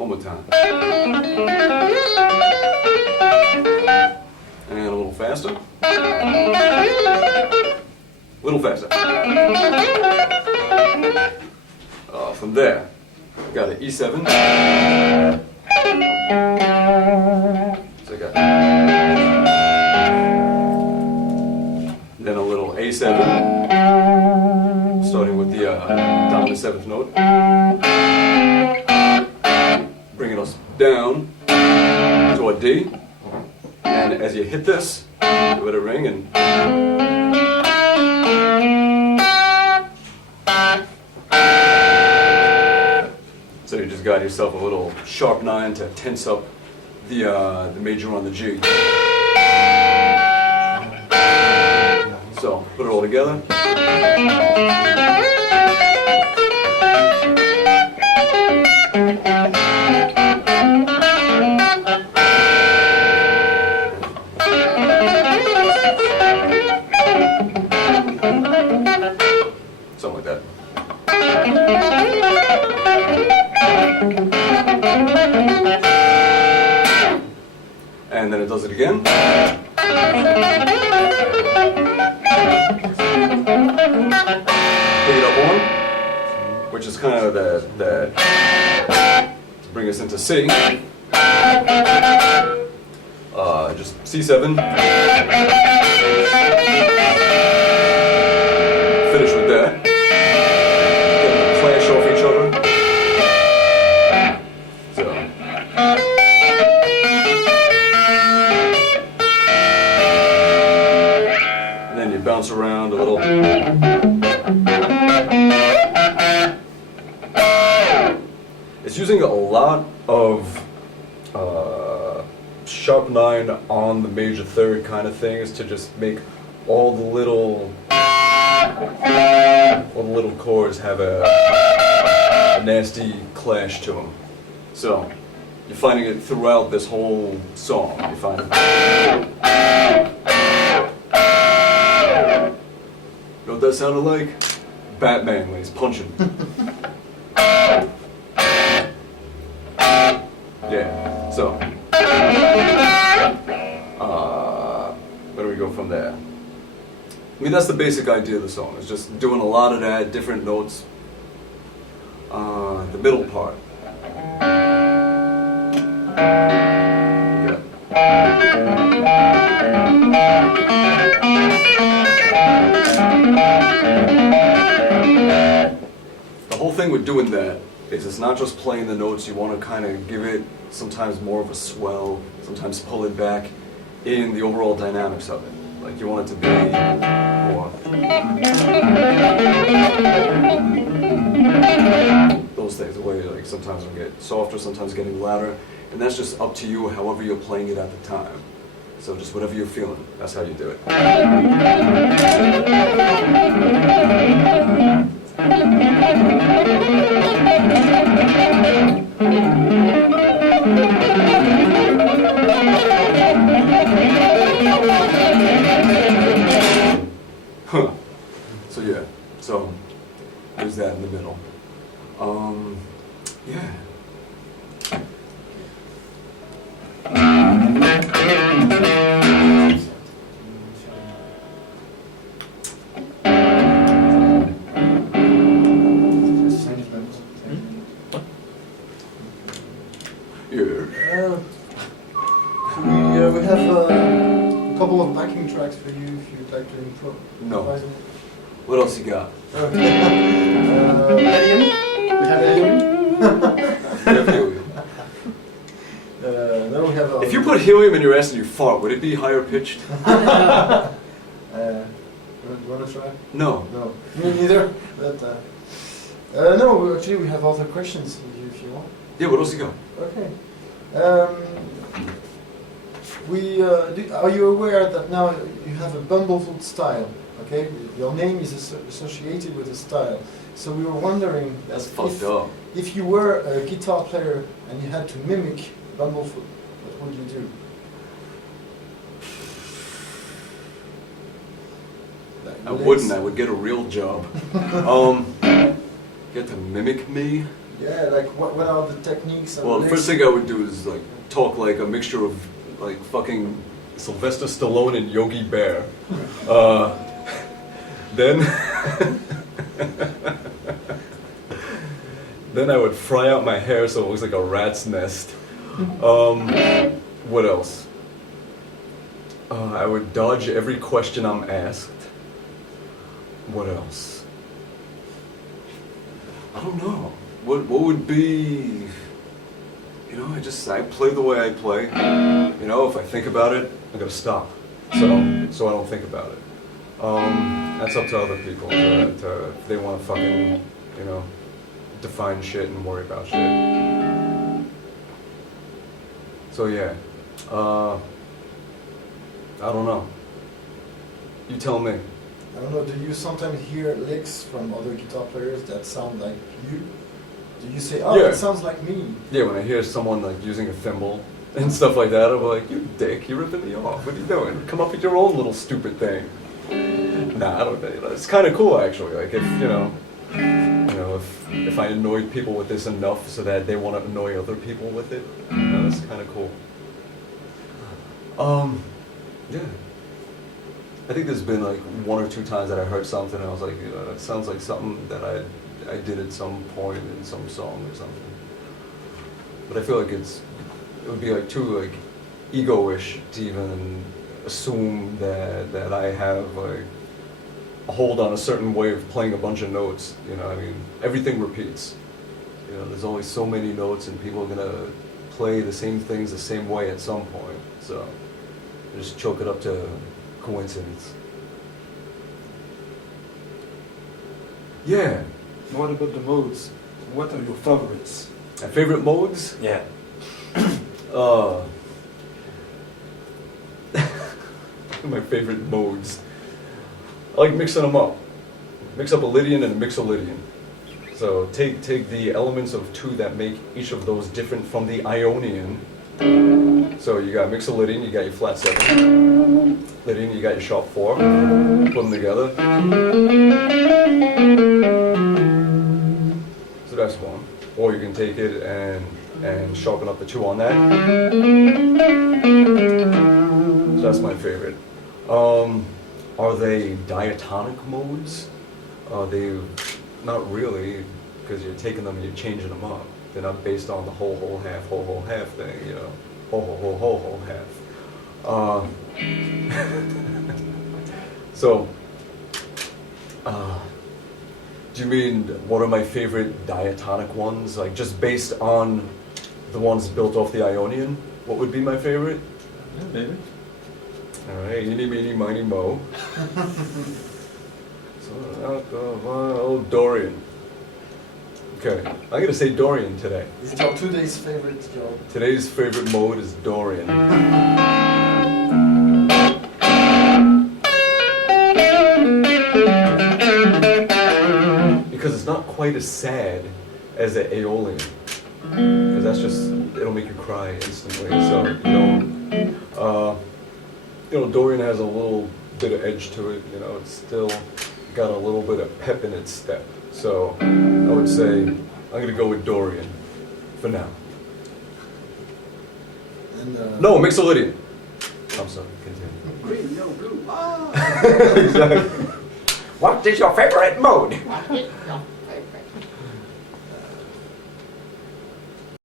One more time. And a little faster. A little faster. From there, got an E7. So I got then a little A7, starting with the down the 7th note, bringing us down to a D, and as you hit this, give it a ring and so you just got yourself a little sharp 9 to tense up the major on the G. So, put it all together. Something like that. And then it does it again. Pick it up one, which is kind of that to bring us into C. Just C7. Finish with that. Get them to clash off each other. So. And then you bounce around a little. It's using a lot of sharp 9 on the major third kind of things to just make all the little chords have a nasty clash to them. So you're finding it throughout this whole song. You find it. You know what that sounded like? Batman when he's punching. Yeah, so, where do we go from there? I mean, that's the basic idea of the song. It's just doing a lot of that, different notes. The middle part. Yeah. The whole thing with doing that is it's not just playing the notes. You want to kind of give it sometimes more of a swell, sometimes pull it back in the overall dynamics of it. Like you want it to be more those things, the way like sometimes it'll get softer, sometimes getting louder, and that's just up to you however you're playing it at the time. So just whatever you're feeling, that's how you do it. Huh. So yeah, so there's that in the middle. Yeah. We have a couple of backing tracks for you if you'd like to improv. No. What else you got? Helium. We have helium. Then we have if you put helium in your ass and you fart, would it be higher pitched? You want to try? No. No. Me neither. But no, actually we have other questions if you want. Yeah, what else you got? Okay. Are you aware that now you have a Bumblefoot style? Okay, your name is associated with a style. So we were wondering that's fucked up. If you were a guitar player and you had to mimic Bumblefoot, what would you do? I wouldn't. I would get a real job. Get to mimic me. Yeah, like what are the techniques? And Well, the first thing I would do is like talk like a mixture of like fucking Sylvester Stallone and Yogi Bear. Then then I would fry out my hair so it looks like a rat's nest. What else? I would dodge every question I'm asked. What else? I don't know. What would be? You know, I play the way I play. You know, if I think about it, I gotta stop. So I don't think about it. That's up to other people to if they want to fucking, you know, define shit and worry about shit. So yeah, I don't know. You tell me. I don't know, do you sometimes hear licks from other guitar players that sound like you? Do you say, oh, Yeah. That sounds like me? Yeah, when I hear someone like using a thimble and stuff like that, I'm like, you dick, you're ripping me off. What are you doing? Come up with your own little stupid thing. Nah, I don't know. It's kind of cool actually. Like if if I annoyed people with this enough so that they want to annoy other people with it, that's kind of cool. Yeah. I think there's been like one or two times that I heard something and I was like, you know, that sounds like something that I did at some point in some song or something. But I feel like it would be like too like ego-ish to even assume that I have like a hold on a certain way of playing a bunch of notes. You know, I mean, everything repeats. You know, there's always so many notes and people are gonna play the same things the same way at some point. So just chalk it up to coincidence. Yeah. What about the modes? What are your favorites? My favorite modes? Yeah. My favorite modes. I like mixing them up. Mix up a Lydian and a mixolydian. So take the elements of two that make each of those different from the Ionian. So you got mixolydian, you got your flat 7. Lydian, you got your sharp 4. Put them together. So that's one. Or you can take it and sharpen up the 2 on that. So that's my favorite. Are they diatonic modes? They not really, because you're taking them and you're changing them up. They're not based on the whole half thing, you know. Whole half. So, do you mean what are my favorite diatonic ones? Like just based on the ones built off the Ionian? What would be my favorite? Yeah, maybe. Alright, eeny, meeny, miny, mo. So, Dorian. Okay, I'm gonna say Dorian today. Is it your today's favorite, Joe? Today's favorite mode is Dorian. Because it's not quite as sad as the Aeolian. Because that's just, it'll make you cry instantly. So, Dorian has a little bit of edge to it, it's still got a little bit of pep in its step. So, I would say, I'm going to go with Dorian for now. And, No, mixolydian. I'm sorry, continue. Green, yellow, blue. Exactly. What is your favorite mode?